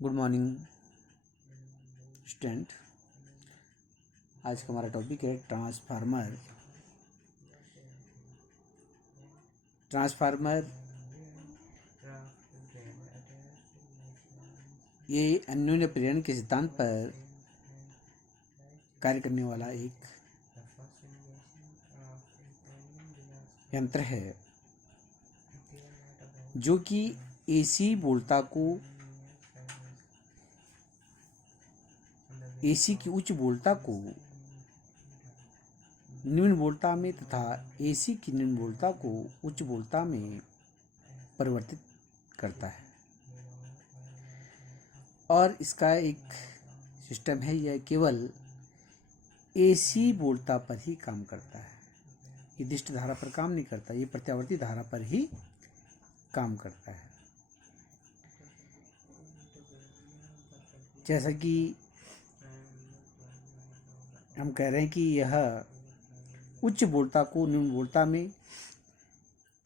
Good morning student. आज का हमारा टॉपिक है ट्रांसफार्मर। ये अन्योन्य प्रेरण के सिद्धांत पर कार्य करने वाला एक यंत्र है जो कि एसी की उच्च वोल्टता को निम्न वोल्टता में तथा एसी की निम्न वोल्टता को उच्च वोल्टता में परिवर्तित करता है। और इसका एक सिस्टम है, यह केवल एसी वोल्टता पर ही काम करता है। ये निर्दिष्ट धारा पर काम नहीं करता, ये प्रत्यावर्ती धारा पर ही काम करता है। जैसा कि हम कह रहे हैं कि यह उच्च वोल्टता को निम्न वोल्टता में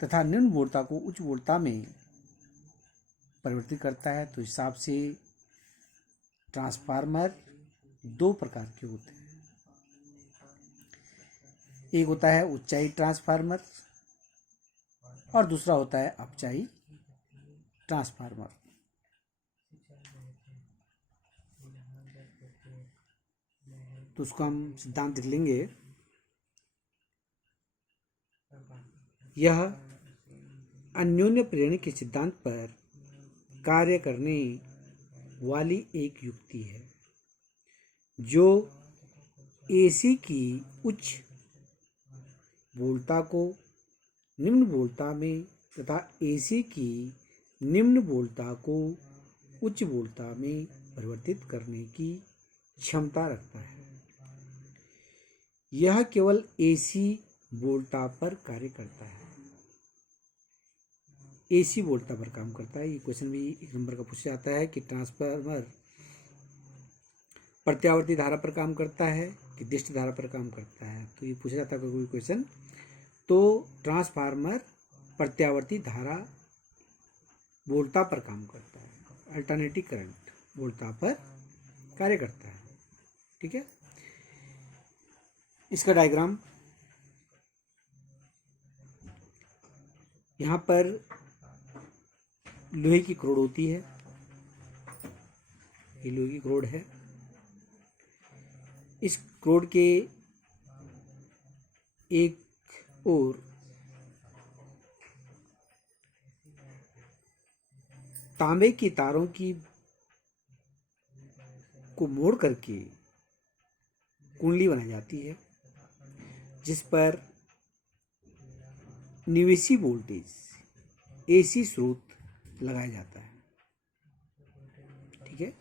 तथा निम्न वोल्टता को उच्च वोल्टता में परिवर्तित करता है। तो इस हिसाब से ट्रांसफार्मर दो प्रकार के होते हैं। एक होता है उच्चाई ट्रांसफार्मर और दूसरा होता है अपचाई ट्रांसफार्मर। तो उसको हम सिद्धांत लिख लेंगे। यह अन्योन्य प्रेरण के सिद्धांत पर कार्य करने वाली एक युक्ति है जो एसी की उच्च वोल्टता को निम्न वोल्टता में तथा एसी की निम्न वोल्टता को उच्च वोल्टता में परिवर्तित करने की क्षमता रखता है। यह केवल एसी वोल्टता पर कार्य करता है, एसी वोल्टता पर काम करता है। ये क्वेश्चन भी एक नंबर का पूछा जाता है कि ट्रांसफार्मर प्रत्यावर्ती धारा पर काम करता है कि निर्दिष्ट धारा पर काम करता है। तो ये पूछा जाता है कोई क्वेश्चन, तो ट्रांसफार्मर प्रत्यावर्ती धारा वोल्टता पर काम करता है, अल्टरनेटिंग करंट वोल्टता पर कार्य करता है। ठीक है, इसका डायग्राम यहाँ पर लोहे की क्रोड होती है। ये लोहे की क्रोड है। इस क्रोड के एक ओर तांबे के तारों की को मोड़ करके कुंडली बनाई जाती है जिस पर निवेशी वोल्टेज एसी स्रोत लगाया जाता है। ठीक है,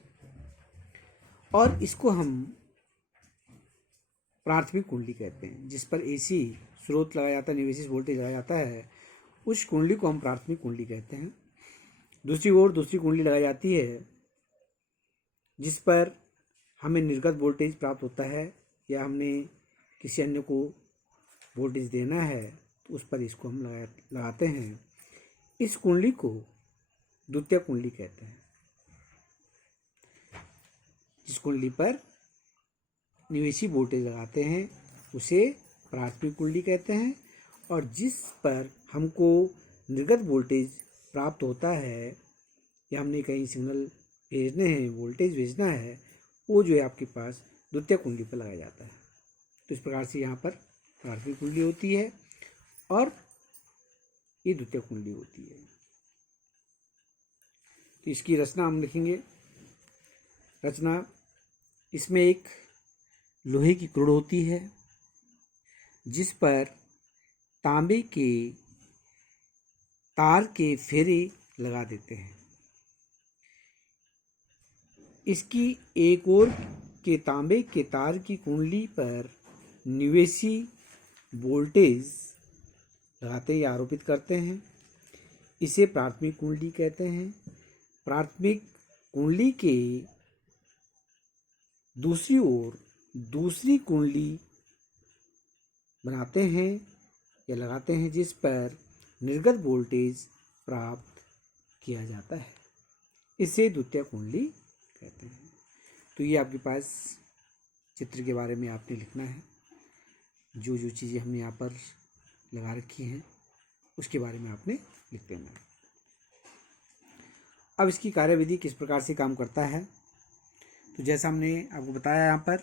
और इसको हम प्राथमिक कुंडली कहते हैं। जिस पर एसी स्रोत लगाया जाता है, निवेशी वोल्टेज लगाया जाता है, उस कुंडली को हम प्राथमिक कुंडली कहते हैं। दूसरी ओर दूसरी कुंडली लगाई जाती है जिस पर हमें निर्गत वोल्टेज प्राप्त होता है या हमने किसी अन्य को वोल्टेज देना है, तो उस पर इसको हम लगाते हैं। इस कुंडली को द्वितीय कुंडली कहते हैं। जिस कुंडली पर निवेशी वोल्टेज लगाते हैं उसे प्राथमिक कुंडली कहते हैं, और जिस पर हमको निर्गत वोल्टेज प्राप्त होता है या हमने कहीं सिग्नल भेजने हैं, वोल्टेज भेजना है, वो जो है आपके पास द्वितीय कुंडली पर लगाया जाता है। तो इस प्रकार से यहाँ पर प्राथमिक कुंडली होती है और ये द्वितीय कुंडली होती है। तो इसकी रचना हम लिखेंगे। रचना, इसमें एक लोहे की क्रोड होती है जिस पर तांबे के तार के फेरे लगा देते हैं। इसकी एक ओर के तांबे के तार की कुंडली पर निवेशी वोल्टेज लगाते या आरोपित करते हैं। इसे प्राथमिक कुंडली कहते हैं। प्राथमिक कुंडली के दूसरी ओर दूसरी कुंडली बनाते हैं या लगाते हैं जिस पर निर्गत वोल्टेज प्राप्त किया जाता है। इसे द्वितीय कुंडली कहते हैं। तो ये आपके पास चित्र के बारे में आपने लिखना है, जो जो चीज़ें हमने यहाँ पर लगा रखी हैं उसके बारे में आपने लिख देना है। अब इसकी कार्यविधि किस प्रकार से काम करता है, तो जैसा हमने आपको बताया, यहाँ पर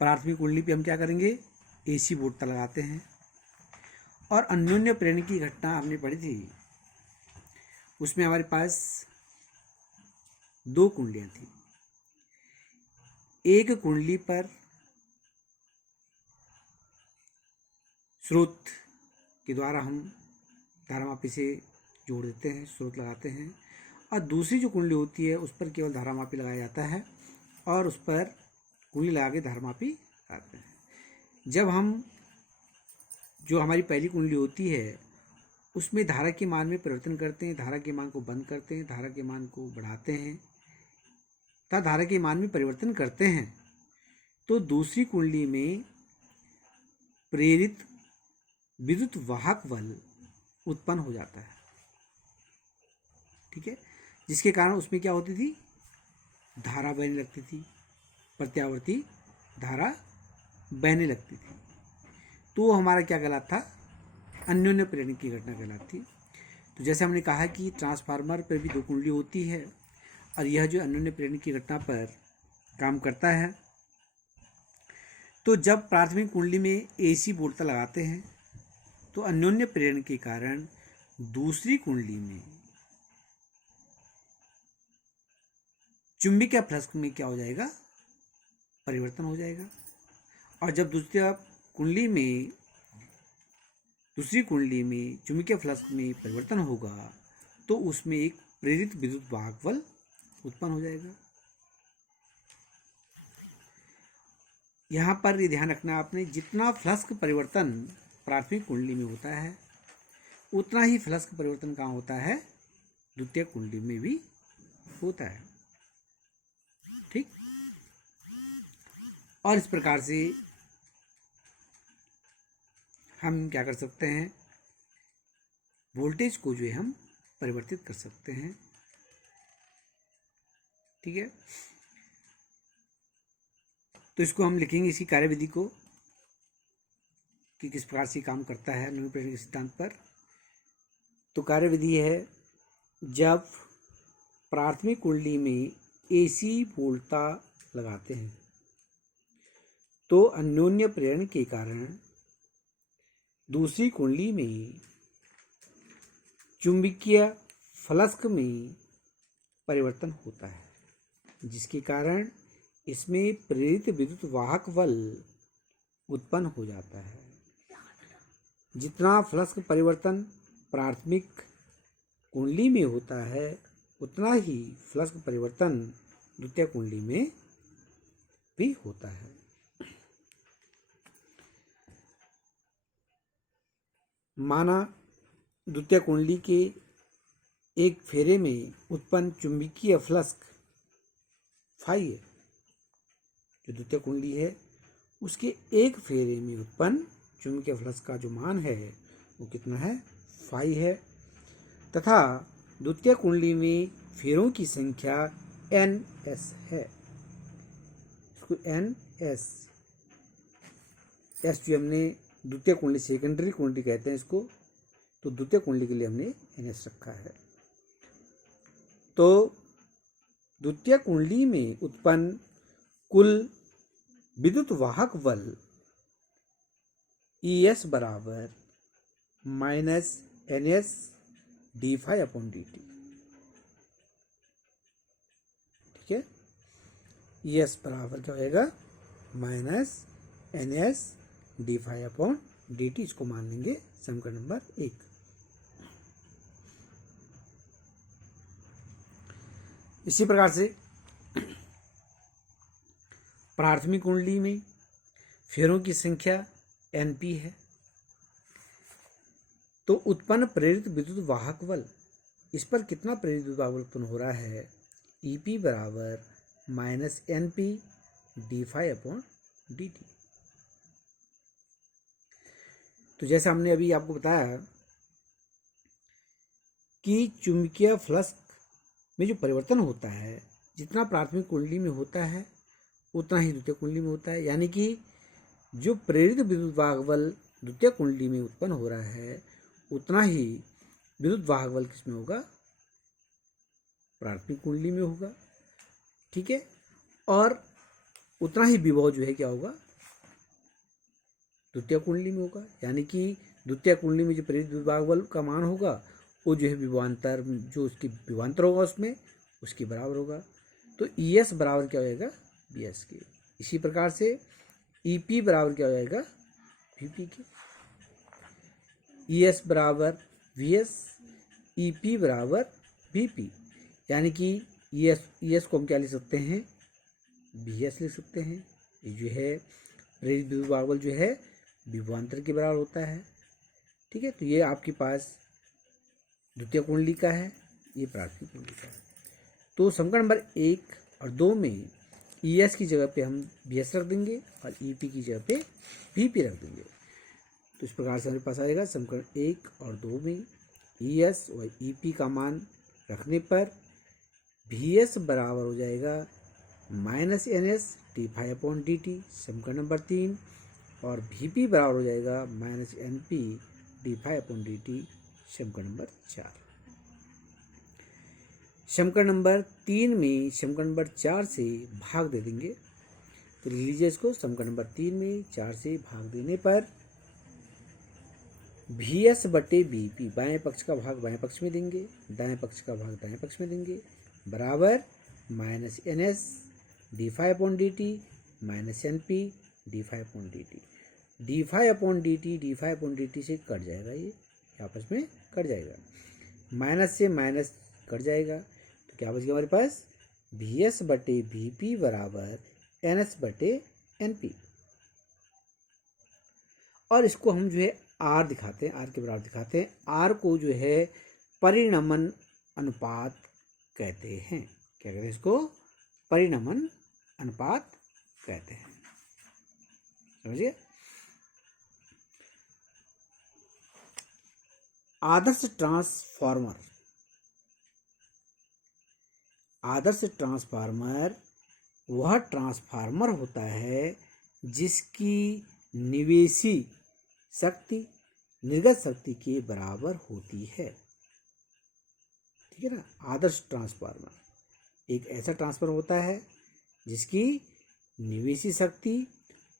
प्राथमिक कुंडली पे हम क्या करेंगे, AC बोर्ड लगाते हैं। और अन्योन्य प्रेरण की घटना हमने पढ़ी थी, उसमें हमारे पास 2 कुंडलियाँ थी। एक कुंडली पर स्रोत के द्वारा हम धारामापी से जोड़ देते हैं, स्रोत लगाते हैं, और दूसरी जो कुंडली होती है उस पर केवल धारामापी लगाया जाता है और उस पर कुंडली लगा के धारामापी लगाते हैं। जब हम जो हमारी पहली कुंडली होती है उसमें धारा के मान में परिवर्तन करते हैं, धारा के मान को बंद करते हैं, धारा के मान को बढ़ाते हैं तथा धारा के मान में परिवर्तन करते हैं, तो दूसरी कुंडली में प्रेरित विद्युत वाहक बल उत्पन्न हो जाता है। ठीक है, जिसके कारण उसमें क्या होती थी, धारा बहने लगती थी, प्रत्यावर्ती धारा बहने लगती थी। तो वो हमारा क्या कहलाता था, अन्योन्य प्रेरण की घटना कहलाती। तो जैसे हमने कहा कि ट्रांसफार्मर पर भी 2 कुंडली होती है और यह जो अन्योन्य प्रेरण की घटना पर काम करता है। तो जब प्राथमिक कुंडली में AC बोर्ड लगाते हैं तो अन्योन्य प्रेरण के कारण दूसरी कुंडली में चुंबकीय फ्लक्स में क्या हो जाएगा, परिवर्तन हो जाएगा। और जब दूसरी कुंडली में चुंबकीय फ्लक्स में परिवर्तन होगा तो उसमें एक प्रेरित विद्युत वाहक बल उत्पन्न हो जाएगा। यहाँ पर ये ध्यान रखना आपने, जितना फ्लक्स परिवर्तन प्राथमिक कुंडली में होता है उतना ही फ्लक्स परिवर्तन कहाँ होता है, द्वितीय कुंडली में भी होता है। ठीक, और इस प्रकार से हम क्या कर सकते हैं, वोल्टेज को जो है हम परिवर्तित कर सकते हैं। ठीक है, तो इसको हम लिखेंगे, इसी कार्यविधि को, कि किस प्रकार से काम करता है अन्योन्य प्रेरण के सिद्धांत पर। तो कार्यविधि है, जब प्राथमिक कुंडली में AC बोल्टा लगाते हैं तो अन्योन्य प्रेरण के कारण दूसरी कुंडली में चुंबकीय फ्लक्स में परिवर्तन होता है, जिसके कारण इसमें प्रेरित विद्युत वाहक बल उत्पन्न हो जाता है। जितना फ्लक्स परिवर्तन प्राथमिक कुंडली में होता है उतना ही फ्लक्स परिवर्तन द्वितीय कुंडली में भी होता है। माना द्वितीय कुंडली के एक फेरे में उत्पन्न चुंबकीय फ्लक्स फाई है, जो द्वितीय कुंडली है उसके एक फेरे में उत्पन्न चुंबकीय फ्लक्स का जो मान है वो कितना है, फाई है, तथा द्वितीय कुंडली में फेरों की संख्या NS है। इसको NS जो हमने द्वितीय कुंडली, सेकेंडरी कुंडली कहते हैं इसको, तो द्वितीय कुंडली के लिए हमने NS रखा है। तो द्वितीय कुंडली में उत्पन्न कुल विद्युत वाहक बल ES बराबर -NS d∅dt। ठीक है, ES बराबर क्या होएगा, -NS d∅dt। इसको मान लेंगे समीकरण नंबर 1। इसी प्रकार से प्राथमिक कुंडली में फेरों की संख्या NP है, तो उत्पन्न प्रेरित विद्युत वाहक बल, इस पर कितना प्रेरित विद्युत वाहक बल उत्पन्न हो रहा है, EP बराबर -NP d∅dt। तो जैसा हमने अभी आपको बताया कि चुंबकीय फ्लक्स में जो परिवर्तन होता है, जितना प्राथमिक कुंडली में होता है उतना ही द्वितीय कुंडली में होता है। यानी कि जो प्रेरित विद्युत वाहक बल द्वितीय कुंडली में उत्पन्न हो रहा है उतना ही विद्युत वाहक बल किसमें होगा, प्राथमिक कुंडली में होगा। ठीक है, और उतना ही विभव जो है क्या होगा, द्वितीय कुंडली में होगा। यानी कि द्वितीय कुंडली में जो प्रेरित विद्युत वाहक बल का मान होगा वो जो है विभवांतर, जो उसकी विभवांतर होगा उसमें उसके बराबर होगा। तो ES बराबर क्या हो जाएगा, BS के। इसी प्रकार से EP बराबर क्या हो जाएगा, VP के। ES बराबर VS, EP बराबर VP। यानी कि ES को हम क्या लिख सकते हैं, BS लिख सकते हैं। ये जो है प्रेरित विद्युत वाहक बल जो है विभवांतर के बराबर होता है। ठीक है, तो ये आपके पास द्वितीय कुंडली का है, ये प्राथमिक कुंडली का है। तो समीकरण नंबर 1 और 2 में ES की जगह पे हम BS रख देंगे और EP की जगह पे VP रख देंगे। तो इस प्रकार से हमारे पास आएगा समीकरण 1 और 2 में ES और EP का मान रखने पर VS बराबर हो जाएगा -NS d∅dt समीकरण नंबर 3, और VP बराबर हो जाएगा -NP d∅dt समीकरण नंबर 4। समीकरण नंबर 3 में समीकरण नंबर 4 से भाग दे देंगे। तो लिख लीजिए इसको, समीकरण नंबर 3 में 4 से भाग देने पर VS बटे VP, बाएं पक्ष का भाग बाएं पक्ष में देंगे, दाएं पक्ष का भाग दाएं पक्ष में देंगे, बराबर -NS d∅dt -NP d∅dt। d∅dt से कट जाएगा, ये आपस में कट जाएगा, माइनस से माइनस कट जाएगा। तो क्या बच गया हमारे पास, VS बटे VP बराबर NS बटे NP। और इसको हम जो है R दिखाते हैं, R के बराबर दिखाते हैं। R को जो है परिणमन अनुपात कहते हैं। क्या कहते हैं इसको, परिणमन अनुपात कहते हैं। समझिए, आदर्श ट्रांसफार्मर, आदर्श ट्रांसफार्मर वह ट्रांसफार्मर होता है जिसकी निवेशी शक्ति निर्गत शक्ति के बराबर होती है। ठीक है ना, आदर्श ट्रांसफार्मर एक ऐसा ट्रांसफार्मर होता है जिसकी निवेशी शक्ति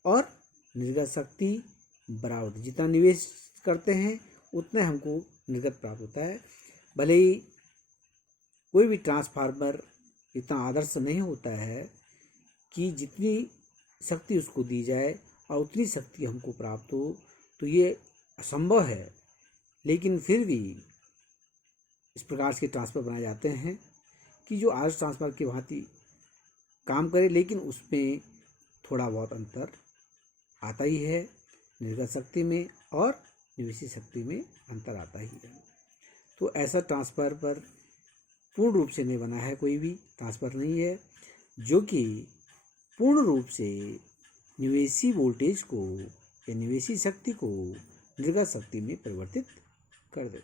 और निर्गत शक्ति बराबर होती है। जितना निवेश करते हैं उतना हमको निर्गत प्राप्त होता है। भले ही कोई भी ट्रांसफार्मर इतना आदर्श नहीं होता है कि जितनी शक्ति उसको दी जाए और उतनी शक्ति हमको प्राप्त हो, तो ये असंभव है। लेकिन फिर भी इस प्रकार के ट्रांसफार्मर बनाए जाते हैं कि जो आदर्श ट्रांसफार्मर की भांति काम करे, लेकिन उसमें थोड़ा बहुत अंतर आता ही है, निर्गत शक्ति में और निवेशी शक्ति में अंतर आता ही है। तो ऐसा ट्रांसफार्मर पूर्ण रूप से नहीं बना है, कोई भी ट्रांसफार्मर नहीं है जो कि पूर्ण रूप से निवेशी वोल्टेज को या निवेशी शक्ति को निर्गत शक्ति में परिवर्तित कर दे।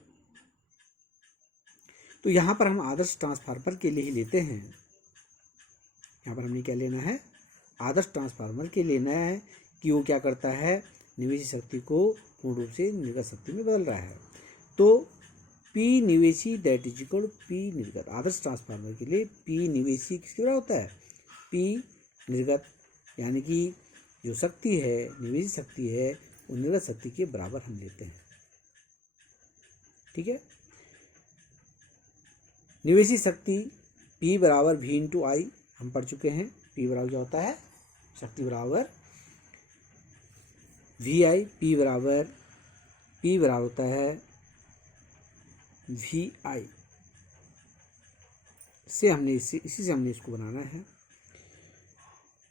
तो यहाँ पर हम आदर्श ट्रांसफार्मर के लिए ही लेते हैं। यहाँ पर हमने क्या लेना है, आदर्श ट्रांसफार्मर के लेना है कि वो क्या करता है, निवेशी शक्ति को पूर्ण रूप से निर्गत शक्ति में बदल रहा है। तो P निवेशी दैट इज इक्वल P निर्गत। आदर्श ट्रांसफार्मर के लिए P निवेशी किसके बराबर होता है, P निर्गत। यानी कि जो शक्ति है, निवेशी शक्ति है, वो निर्गत शक्ति के बराबर हम लेते हैं। ठीक है, निवेशी शक्ति P बराबर V इंटू I हम पढ़ चुके हैं। P बराबर क्या होता है, शक्ति बराबर VI। P बराबर होता है VI से हमने इसी से हमने इसको बनाना है।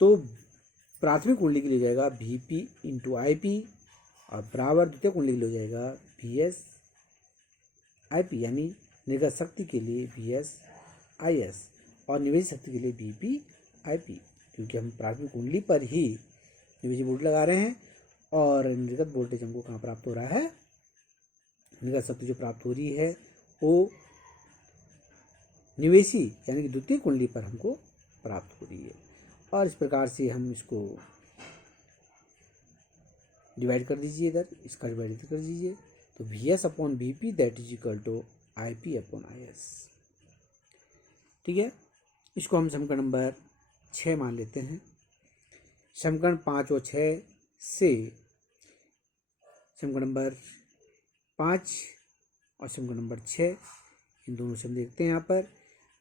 तो प्राथमिक कुंडली के लिए जाएगा VP इंटू IP और बराबर द्वितीय कुंडली के लिए जाएगा VS IP, यानी निर्गत शक्ति के लिए VS IS और निवेशी शक्ति के लिए VP IP, क्योंकि हम प्राथमिक कुंडली पर ही निवेशी वोल्टेज लगा रहे हैं और निर्गत वोल्टेज हमको कहाँ प्राप्त हो रहा है, निर्गत शक्ति जो प्राप्त हो रही है वो निवेशी यानी कि द्वितीय कुंडली पर हमको प्राप्त हो रही है। और इस प्रकार से हम इसको डिवाइड कर दीजिए, इधर इसका डिवाइड कर दीजिए, तो VS upon BP that is equal to IP upon IS। ठीक है, इसको हम समीकरण नंबर 6 मान लेते हैं। समीकरण 5 और 6 से समीकरण नंबर 5 और समीकरण नंबर 6 इन दोनों से हम देखते हैं यहाँ पर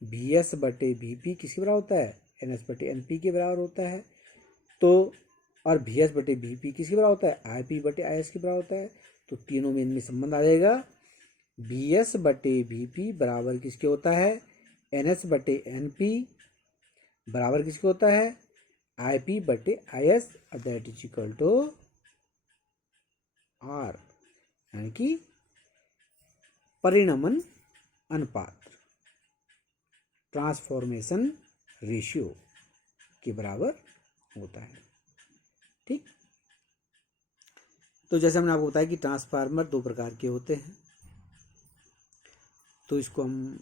VS बटे BP किसके बराबर होता है, NS बटे NP के बराबर होता है। तो और VS बटे BP किसके बराबर होता है, IP बटे IS के बराबर होता है। तो तीनों में इनमें संबंध आ जाएगा। VS बटे BP बराबर किसके होता है, NS बटे NP बराबर किसके होता है, IP बटे IS that is equal to R, यानी कि परिणमन अनुपात, ट्रांसफॉर्मेशन रेशियो के बराबर होता है। ठीक, तो जैसे हमने आपको बताया कि ट्रांसफार्मर दो प्रकार के होते हैं, तो इसको हम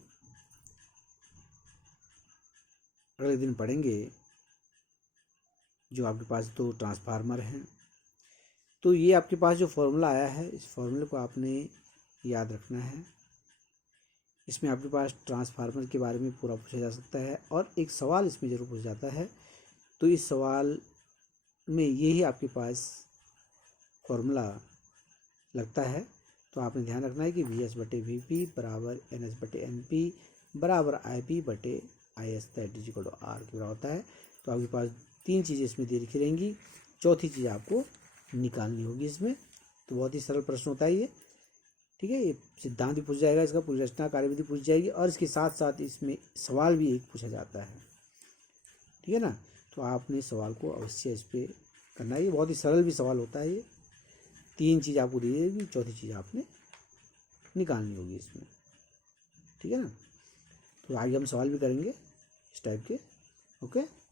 अगले दिन पढ़ेंगे। जो आपके पास दो ट्रांसफार्मर हैं, तो ये आपके पास जो फॉर्मूला आया है, इस फॉर्मूले को आपने याद रखना है। इसमें आपके पास ट्रांसफार्मर के बारे में पूरा पूछा जा सकता है और एक सवाल इसमें ज़रूर पूछा जाता है। तो इस सवाल में यही आपके पास फॉर्मूला लगता है। तो आपने ध्यान रखना है कि VS बटे VP बराबर NS बटे NP बराबर IP बटे IS that is equal to R के बराबर होता है। तो आपके पास तीन चीज़ें इसमें दे रखी रहेंगी, चौथी चीज़ आपको निकालनी होगी इसमें। तो बहुत ही सरल प्रश्न होता है ये। ठीक है, ये सिद्धांत भी पूछ जाएगा, इसका पूरी रचना कार्यविधि पूछ जाएगी और इसके साथ साथ इसमें सवाल भी एक पूछा जाता है। ठीक है ना, तो आपने सवाल को अवश्य इस पर करना है। ये बहुत ही सरल भी सवाल होता है। ये तीन चीज़ आपको दी जाएगी, चौथी चीज़ आपने निकालनी होगी इसमें। ठीक है ना, तो आगे हम सवाल भी करेंगे इस टाइप के। ओके।